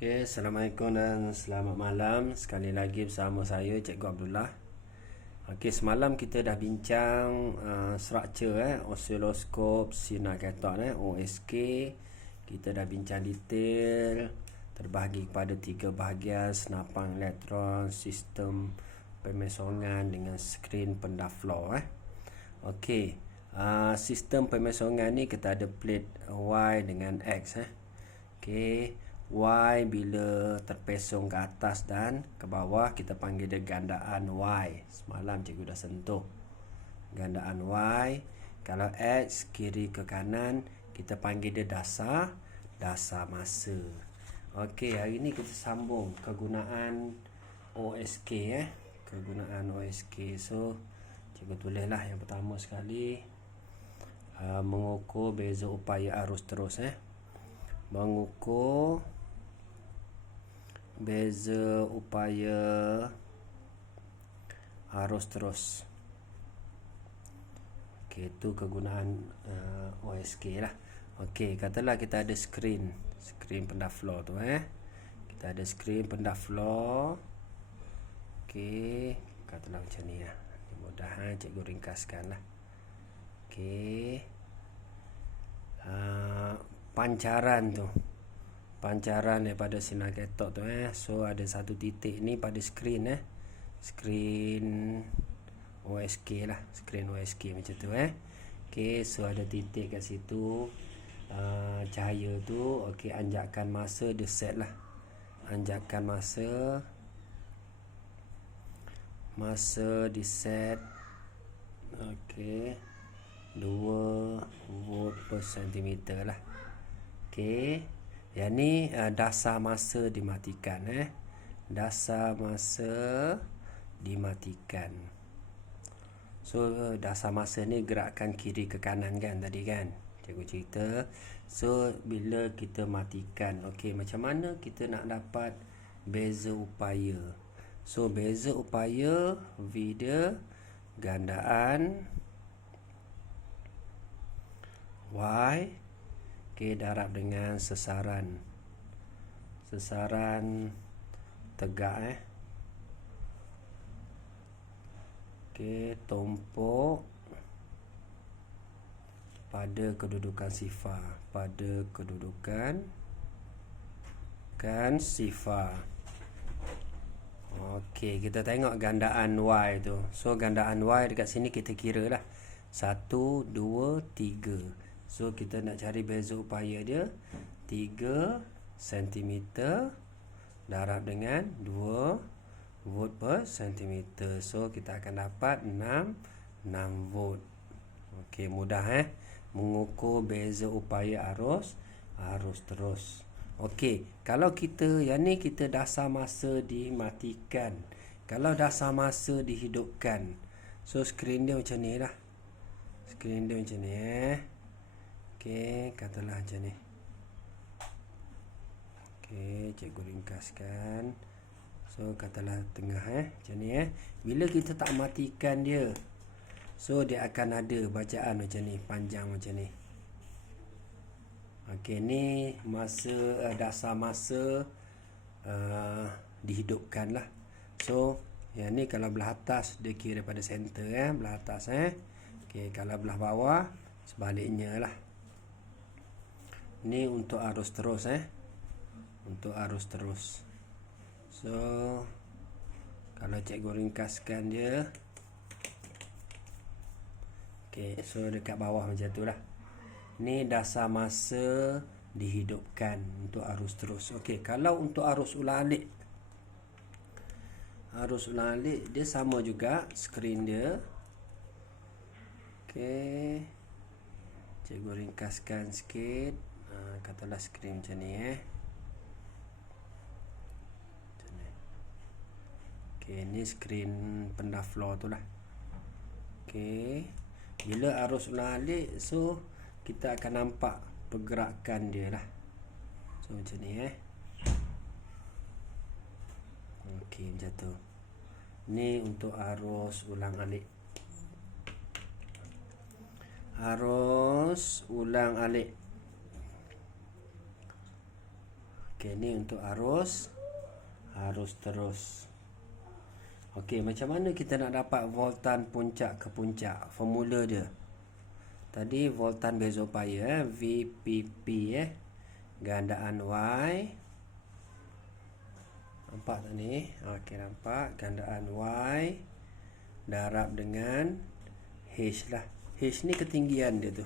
Okey, Assalamualaikum dan selamat malam. Sekali lagi bersama saya Cikgu Abdullah. Okey, semalam kita dah bincang structure osiloskop sinar ketok OSK. Kita dah bincang detail, terbahagi kepada 3 bahagian: senapang elektron, sistem pemesongan dengan skrin pendah floor. Okey, sistem pemesongan ni kita ada plate Y dengan X. Okey, Y bila terpesong ke atas dan ke bawah kita panggil dia gandaan Y. Semalam cikgu dah sentuh gandaan Y. Kalau X kiri ke kanan kita panggil dia dasar masa. Okey, hari ni kita sambung kegunaan OSK kegunaan OSK. So cikgu tulislah yang pertama sekali, mengukur beza upaya arus terus. Mengukur beza upaya arus terus. Okey, itu kegunaan OSK lah. Okey, katalah kita ada skrin pendah floor tu. Kita ada skrin pendah floor. Okey, katalah macam ni lah. Mudah cikgu ringkaskan lah. Okey, pancaran daripada sinar ketok tu so ada satu titik ni pada skrin skrin OSK lah, skrin OSK macam tu okey, so ada titik kat situ. Cahaya tu okey, anjakan masa dia set lah. Anjakan masa di set okey 2 volt per centimeter lah. Okey, yang ni dasar masa dimatikan. Dasar masa dimatikan. So dasar masa ni gerakkan kiri ke kanan kan tadi kan cikgu cerita. So bila kita matikan, okey, macam mana kita nak dapat beza upaya? So beza upaya V dia gandaan Y, okey, darab dengan sesaran tegak okey, tumpuk pada kedudukan sifar, sifar. Okey, kita tengok gandaan Y tu. So gandaan Y dekat sini kita kira lah 1, 2, 3. So kita nak cari beza upaya dia 3 cm darab dengan 2 volt per cm. So kita akan dapat 6 volt. Okey, mudah mengukur beza upaya arus terus. Okey, kalau kita yang ni kita dasar masa dimatikan. Kalau dasar masa dihidupkan, so skrin dia macam ni lah. Skrin dia macam ni okey, katalah macam ni. Okey, cikgu ringkaskan. So katalah tengah macam ni Bila kita tak matikan dia, so dia akan ada bacaan macam ni, panjang macam ni. Okey, ni masa dasar masa dihidupkan lah. So yang ni kalau belah atas dia kira pada center belah atas okey, kalau belah bawah sebaliknya lah. Ni untuk arus terus untuk arus terus. So kalau cikgu ringkaskan dia, okey, so dekat bawah macam tu lah. Ni dasar masa dihidupkan untuk arus terus. Okey, kalau untuk arus ulang alik, dia sama juga skrin dia. Okey, cikgu ringkaskan sikit. Katalah skrin macam ni okey, ni skrin pendah floor tu lah. Okey, bila arus ulang alik, so kita akan nampak pergerakan dia lah. So macam ni okey, macam tu. Ni untuk arus ulang alik. Okey, ni untuk arus terus. Okey, macam mana kita nak dapat voltan puncak ke puncak? Formula dia. Tadi voltan beza upaya VPP gandaan Y. Nampak tak ni? Okey, nampak gandaan Y darab dengan H lah. H ni ketinggian dia tu.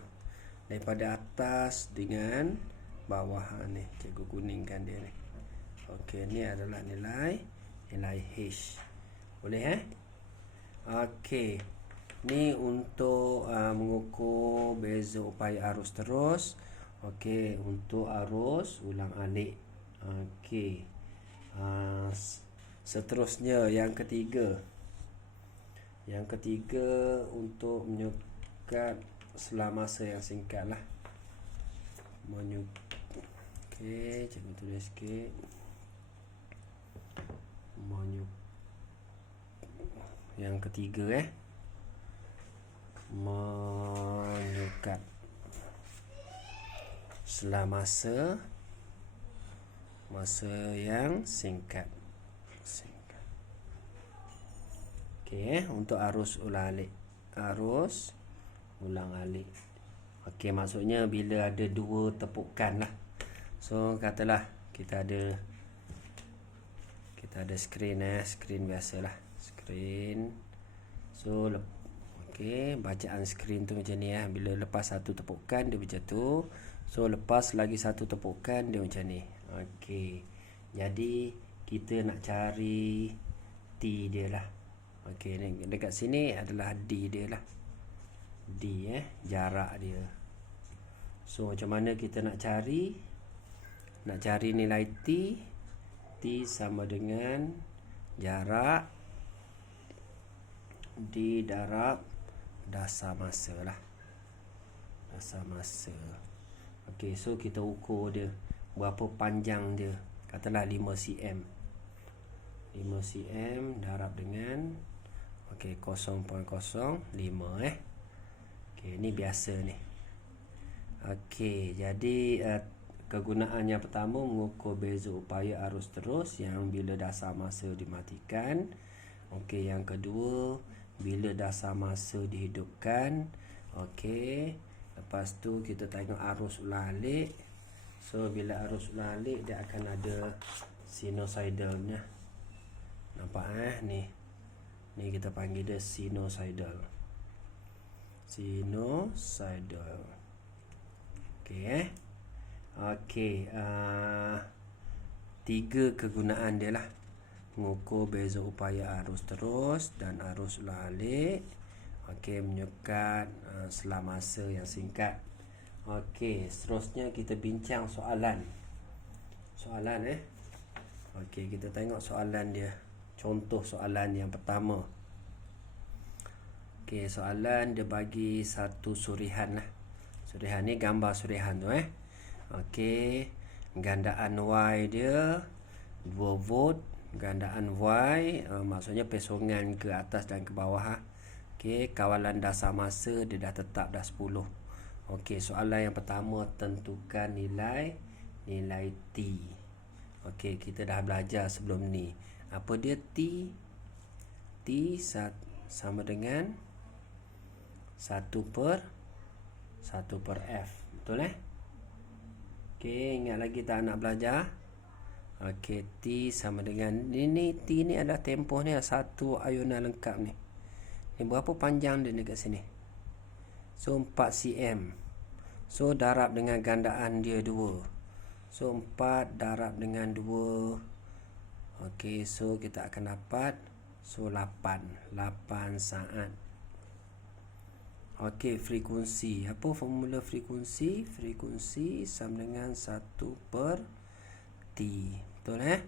Daripada atas dengan bawah ni. Cikgu kuningkan dia ni. Okey, ni adalah nilai H. Boleh Okey. Ni untuk mengukur beza upaya arus terus. Okey, untuk arus ulang-alik. Okey. Seterusnya yang ketiga. Yang ketiga untuk menyukat selama masa yang singkat lah. Okey, cikgu tulis sikit. Yang ketiga menyukat selama masa yang singkat. Okey, untuk arus ulang-alik. Okey, maksudnya bila ada dua tepukan lah. So katalah kita ada skrin skrin biasalah. Skrin. So okey, bacaan skrin tu macam ni Bila lepas satu tepukan dia macam tu. So lepas lagi satu tepukan dia macam ni. Okey. Jadi kita nak cari T dia lah. Okey, ni dekat sini adalah D dia lah. D jarak dia. So macam mana kita nak cari? Nak cari nilai T. T sama dengan jarak D darab dasar masa lah. Dasar masa. Okey, so kita ukur dia. Berapa panjang dia. Katalah 5 cm. 5 cm darab dengan 0.05 Okey, ni biasa ni. Okey, jadi kegunaan yang pertama mengukur beza upaya arus terus yang bila dasar masa dimatikan. Okey, yang kedua bila dasar masa dihidupkan. Okey, lepas tu kita tengok arus ulang-alik. So bila arus ulang-alik dia akan ada sinusoidalnya. Nampak ni. Ni kita panggil dia sinusoidal. Okey Okey, 3 kegunaan dia lah. Mengukur beza upaya arus terus dan arus ulang-alik. Okey, menyukat selama masa yang singkat. Okey, seterusnya kita bincang soalan. Okey, kita tengok soalan dia. Contoh soalan yang pertama. Okey, soalan dia bagi satu surihan lah. Surihan ni gambar surihan tu Okey, gandaan Y dia 2 volt. Gandaan Y maksudnya pesongan ke atas dan ke bawah. Okey, kawalan dasar masa dia dah tetap dah 10. Okey, soalan yang pertama, tentukan nilai T. Okey, kita dah belajar sebelum ni. Apa dia T? T sama dengan 1 per F. Betul Okey, ingat lagi tak nak belajar? Okey, T sama dengan ini. T ni adalah tempoh ni, satu ayunan lengkap ni. Ni berapa panjang dia dekat sini? So 4 cm. So darab dengan gandaan dia 2. So 4 darab dengan 2. Okey, so kita akan dapat 8 saat. Okey, frekuensi. Apa formula frekuensi? Frekuensi sama dengan 1 per T. Betul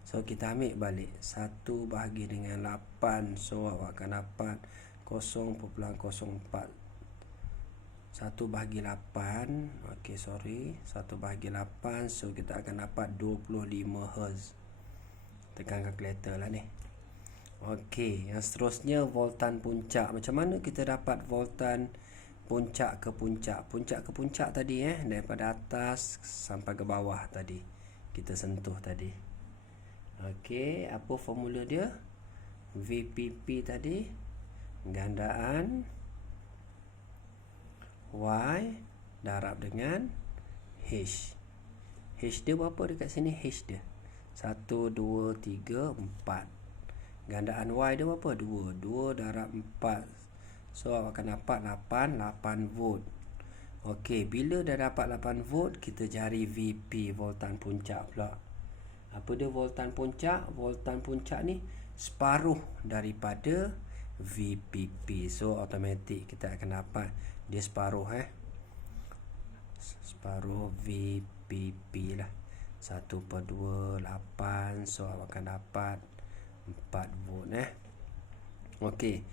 So kita ambil balik 1 bahagi dengan 8. So awak akan dapat 0.04. 1 bahagi 8. Okey, 1 bahagi 8. So kita akan dapat 25 Hz. Tekan kalkulator lah ni. Okey, yang seterusnya voltan puncak. Macam mana kita dapat voltan puncak ke puncak? Puncak ke puncak tadi daripada atas sampai ke bawah tadi. kita sentuh tadi. Okey, apa formula dia? VPP tadi gandaan Y darab dengan H. H dia berapa dekat sini? H dia 1, 2, 3, 4. Gandaan Y dia berapa? 2. 2 darab 4. So awak akan dapat 8 volt. Okey, bila dah dapat 8 volt, kita cari VP, voltan puncak pula. Apa dia voltan puncak? Voltan puncak ni separuh daripada VPP. So automatik kita akan dapat dia separuh separuh VPP lah. 1/2 8. So awak akan dapat 4 volt Okey,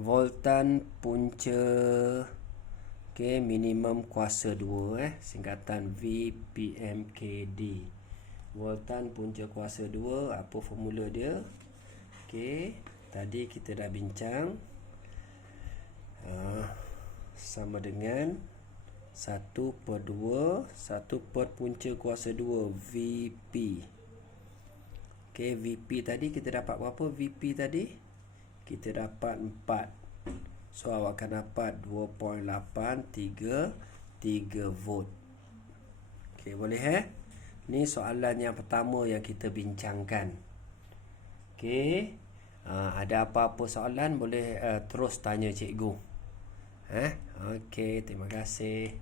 voltan punca minimum kuasa 2 singkatan VPMKD. Voltan punca kuasa 2, apa formula dia? Okey, tadi kita dah bincang sama dengan 1/2 1/punca kuasa 2 VP. Okey, VP tadi kita dapat berapa? VP tadi kita dapat 4. So awak akan dapat 2.833 volt. Okey, boleh Ni soalan yang pertama yang kita bincangkan. Okey, ada apa-apa soalan boleh terus tanya cikgu. Okey, terima kasih.